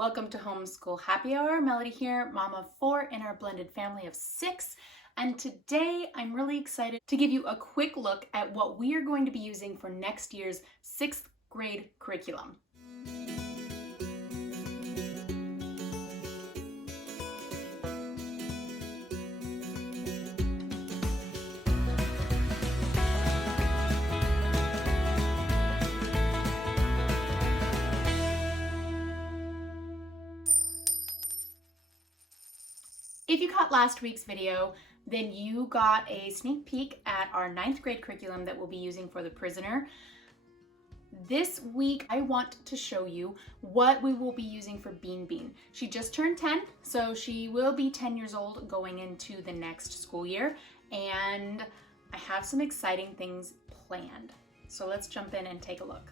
Welcome to Homeschool Happy Hour. Melody here, mom of 4 in our blended family of 6. And today I'm really excited to give you a quick look at what we are going to be using for next year's 6th grade curriculum. If you caught last week's video, then you got a sneak peek at our 9th grade curriculum that we'll be using for the prisoner. This week, I want to show you what we will be using for Bean Bean. She just turned 10, so she will be 10 years old going into the next school year, and I have some exciting things planned. So let's jump in and take a look.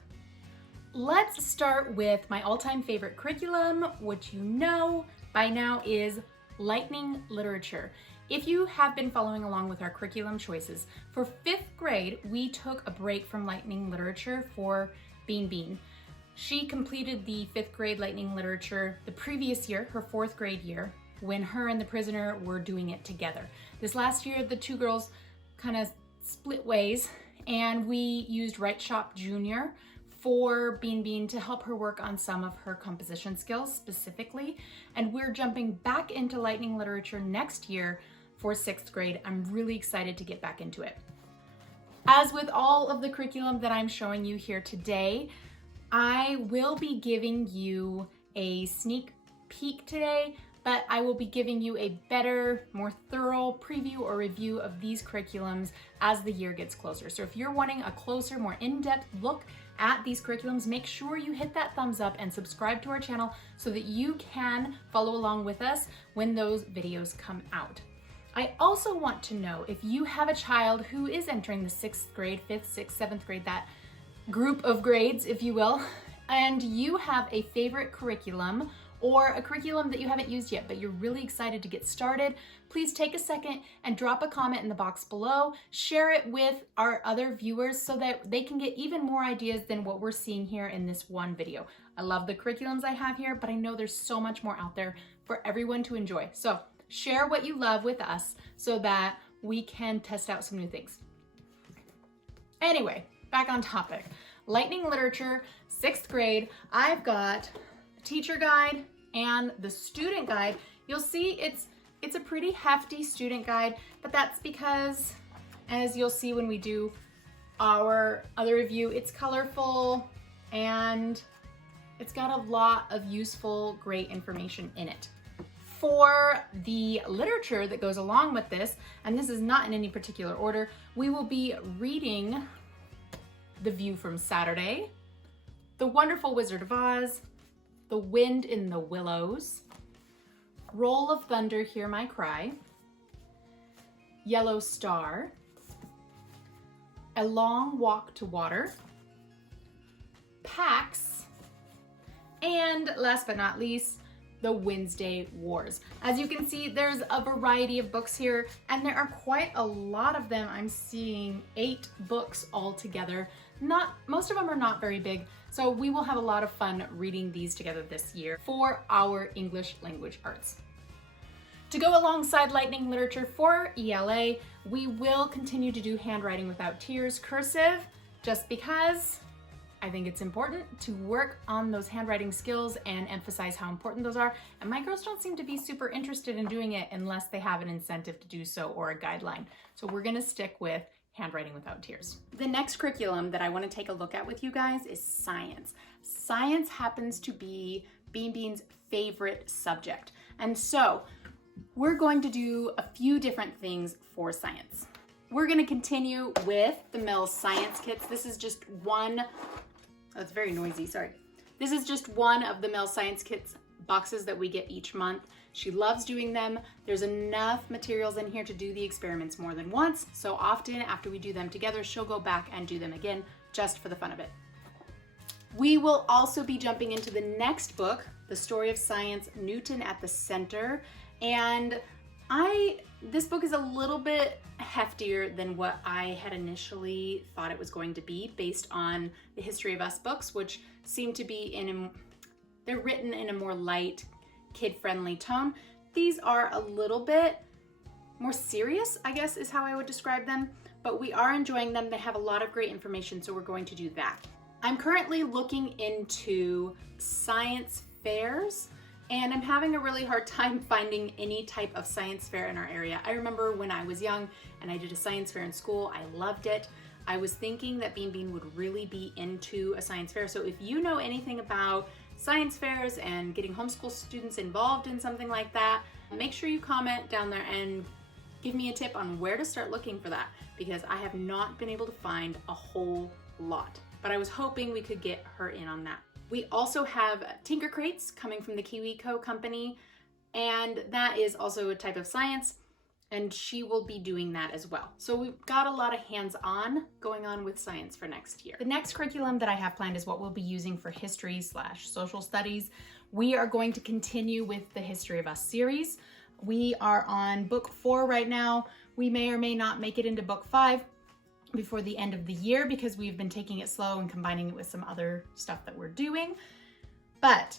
Let's start with my all-time favorite curriculum, which you know by now is Lightning Literature. If you have been following along with our curriculum choices, for 5th grade, we took a break from Lightning Literature for Bean Bean. She completed the 5th grade Lightning Literature the previous year, her 4th grade year, when her and the prisoner were doing it together. This last year, the two girls kind of split ways, and we used Right Shop Junior for Bean Bean to help her work on some of her composition skills specifically. And we're jumping back into Lightning Literature next year for 6th grade. I'm really excited to get back into it. As with all of the curriculum that I'm showing you here today, I will be giving you a sneak peek today, but I will be giving you a better, more thorough preview or review of these curriculums as the year gets closer. So if you're wanting a closer, more in-depth look at these curriculums, make sure you hit that thumbs up and subscribe to our channel so that you can follow along with us when those videos come out. I also want to know if you have a child who is entering the 6th grade, 5th, 6th, 7th grade, that group of grades, if you will, and you have a favorite curriculum or a curriculum that you haven't used yet, but you're really excited to get started, please take a second and drop a comment in the box below. Share it with our other viewers so that they can get even more ideas than what we're seeing here in this one video. I love the curriculums I have here, but I know there's so much more out there for everyone to enjoy. So share what you love with us so that we can test out some new things. Anyway, back on topic. Lightning Literature, 6th grade. I've got teacher guide and the student guide. You'll see it's a pretty hefty student guide, but that's because, as you'll see when we do our other review, it's colorful and it's got a lot of useful, great information in it. For the literature that goes along with this, and this is not in any particular order, we will be reading The View from Saturday, The Wonderful Wizard of Oz, The Wind in the Willows, Roll of Thunder, Hear My Cry, Yellow Star, A Long Walk to Water, Pax, and last but not least, The Wednesday Wars. As you can see, there's a variety of books here, and there are quite a lot of them. I'm seeing 8 books all together. Most of them are not very big, so we will have a lot of fun reading these together this year for our English language arts. To go alongside Lightning Literature for ELA, we will continue to do Handwriting Without Tears cursive, just because I think it's important to work on those handwriting skills and emphasize how important those are. And my girls don't seem to be super interested in doing it unless they have an incentive to do so or a guideline. So we're gonna stick with Handwriting Without Tears. The next curriculum that I want to take a look at with you guys is science. Science happens to be Bean Bean's favorite subject. And so we're going to do a few different things for science. We're going to continue with the Mills Science Kits. This is just one, oh, it's very noisy, sorry. This is just one of the Mills Science Kits boxes that we get each month. She loves doing them. There's enough materials in here to do the experiments more than once. So often after we do them together, she'll go back and do them again just for the fun of it. We will also be jumping into the next book, The Story of Science, Newton at the Center. And this book is a little bit heftier than what I had initially thought it was going to be based on the History of Us books, which seem to be in They're written in a more light, kid-friendly tone. These are a little bit more serious, I guess is how I would describe them, but we are enjoying them. They have a lot of great information, so we're going to do that. I'm currently looking into science fairs, and I'm having a really hard time finding any type of science fair in our area. I remember when I was young and I did a science fair in school, I loved it. I was thinking that Bean Bean would really be into a science fair. So if you know anything about science fairs and getting homeschool students involved in something like that, make sure you comment down there and give me a tip on where to start looking for that, because I have not been able to find a whole lot. But I was hoping we could get her in on that. We also have Tinkercrates coming from the KiwiCo company, and that is also a type of science, and she will be doing that as well. So we've got a lot of hands-on going on with science for next year. The next curriculum that I have planned is what we'll be using for history/social studies. We are going to continue with the History of Us series. We are on book 4 right now. We may or may not make it into book 5 before the end of the year because we've been taking it slow and combining it with some other stuff that we're doing. But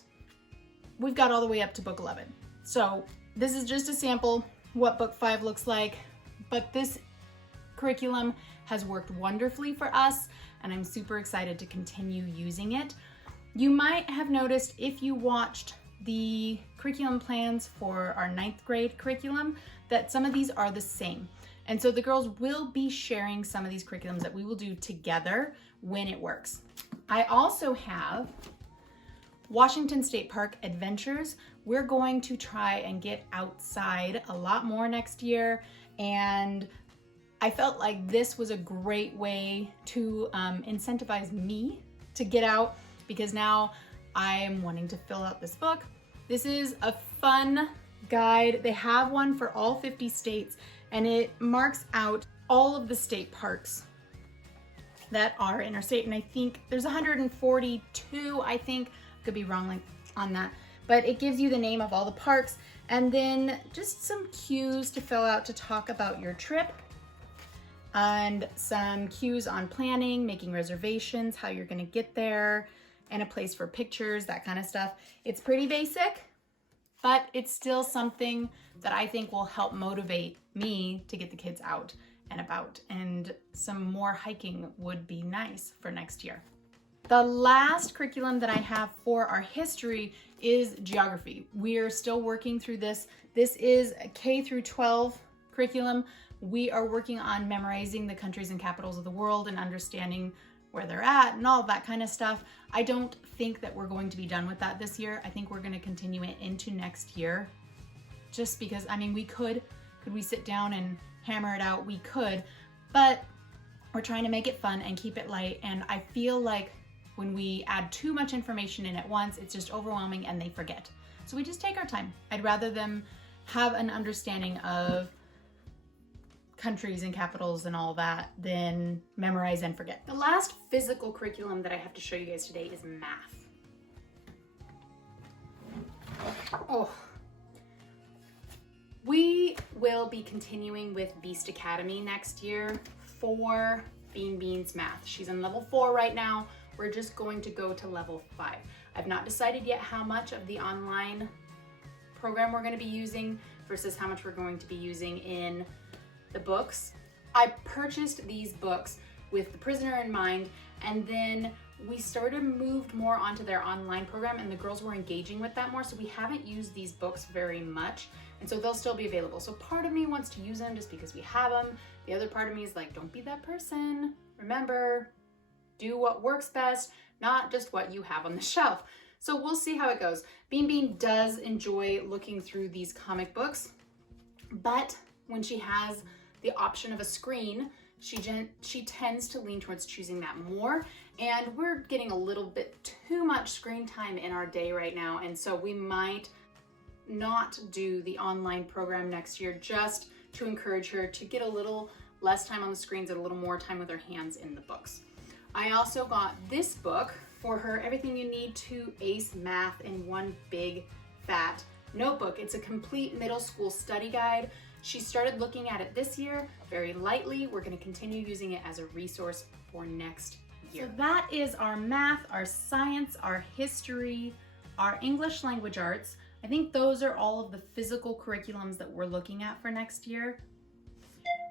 we've got all the way up to book 11. So this is just a sample what book 5 looks like, but this curriculum has worked wonderfully for us, and I'm super excited to continue using it. You might have noticed if you watched the curriculum plans for our 9th grade curriculum that some of these are the same. And so the girls will be sharing some of these curriculums that we will do together when it works. I also have Washington State Park Adventures. We're going to try and get outside a lot more next year, and I felt like this was a great way to incentivize me to get out, because now I am wanting to fill out this book. This is a fun guide. They have one for all 50 states, and it marks out all of the state parks that are in our state. And I think there's 142, I think. Could be wrong on that. But it gives you the name of all the parks, and then just some cues to fill out to talk about your trip, and some cues on planning, making reservations, how you're gonna get there, and a place for pictures, that kind of stuff. It's pretty basic, but it's still something that I think will help motivate me to get the kids out and about, and some more hiking would be nice for next year. The last curriculum that I have for our history is geography. We're still working through this. This is a K through 12 curriculum. We are working on memorizing the countries and capitals of the world and understanding where they're at and all that kind of stuff. I don't think that we're going to be done with that this year. I think we're going to continue it into next year, just because, I mean, could we sit down and hammer it out? We could, but we're trying to make it fun and keep it light. And I feel like when we add too much information in at once, it's just overwhelming and they forget. So we just take our time. I'd rather them have an understanding of countries and capitals and all that than memorize and forget. The last physical curriculum that I have to show you guys today is math. Oh. We will be continuing with Beast Academy next year for Bean Bean's math. She's in level 4 right now. We're just going to go to level 5. I've not decided yet how much of the online program we're going to be using versus how much we're going to be using in the books. I purchased these books with The Prisoner in mind, and then we moved more onto their online program, and the girls were engaging with that more, so we haven't used these books very much, and so they'll still be available. So part of me wants to use them just because we have them. The other part of me is like, don't be that person. Remember, do what works best, not just what you have on the shelf. So we'll see how it goes. Bean Bean does enjoy looking through these comic books, but when she has the option of a screen, she tends to lean towards choosing that more. And we're getting a little bit too much screen time in our day right now. And so we might not do the online program next year, just to encourage her to get a little less time on the screens and a little more time with her hands in the books. I also got this book for her, Everything You Need to Ace Math in One Big Fat Notebook. It's a complete middle school study guide. She started looking at it this year very lightly. We're going to continue using it as a resource for next year. So that is our math, our science, our history, our English language arts, I think those are all of the physical curriculums that we're looking at for next year.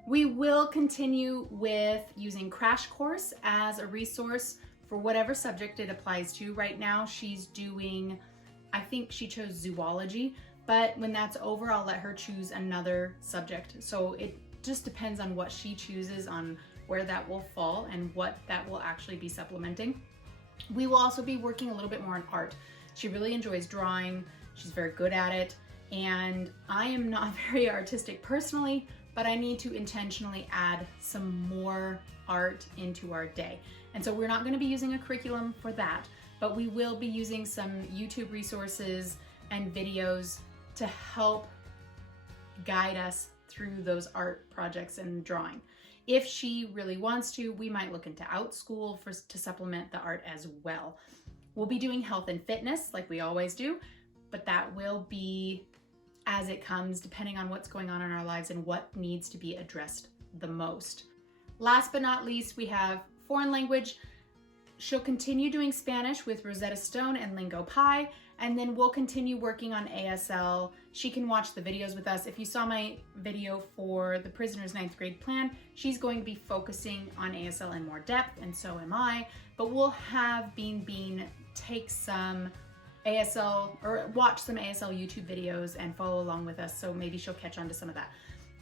We will continue with using Crash Course as a resource for whatever subject it applies to. Right now she's doing, I think she chose zoology, but when that's over, I'll let her choose another subject. So it just depends on what she chooses on where that will fall and what that will actually be supplementing. We will also be working a little bit more on art. She really enjoys drawing. She's very good at it. And I am not very artistic personally, but I need to intentionally add some more art into our day. And so we're not going to be using a curriculum for that, but we will be using some YouTube resources and videos to help guide us through those art projects and drawing. If she really wants to, we might look into Outschool to supplement the art as well. We'll be doing health and fitness like we always do, but that will be as it comes, depending on what's going on in our lives and what needs to be addressed the most. Last but not least, we have foreign language. She'll continue doing Spanish with Rosetta Stone and Lingo Pi, and then we'll continue working on ASL. She can watch the videos with us. If you saw my video for the Prisoner's 9th grade plan, she's going to be focusing on ASL in more depth, and so am I, but we'll have Bean take some ASL or watch some ASL YouTube videos and follow along with us, so maybe she'll catch on to some of that.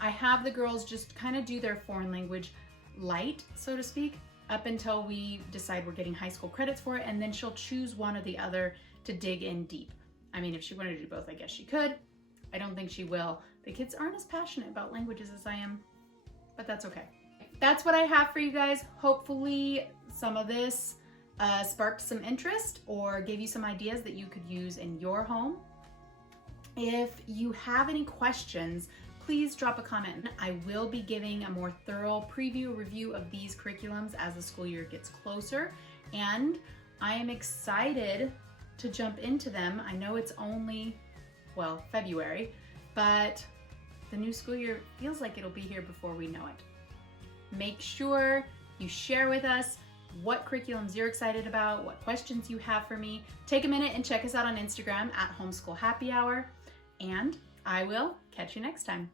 I have the girls just kind of do their foreign language light, so to speak, up until we decide we're getting high school credits for it, and then she'll choose one or the other to dig in deep. I mean, if she wanted to do both, I guess she could. I don't think she will. The kids aren't as passionate about languages as I am, but that's okay. That's what I have for you guys. Hopefully some of this sparked some interest or gave you some ideas that you could use in your home. If you have any questions, please drop a comment. I will be giving a more thorough review of these curriculums as the school year gets closer, and I am excited to jump into them. I know it's only, well, February, but the new school year feels like it'll be here before we know it. Make sure you share with us what curriculums you're excited about, what questions you have for me. Take a minute and check us out on Instagram at Homeschool Happy Hour, and I will catch you next time.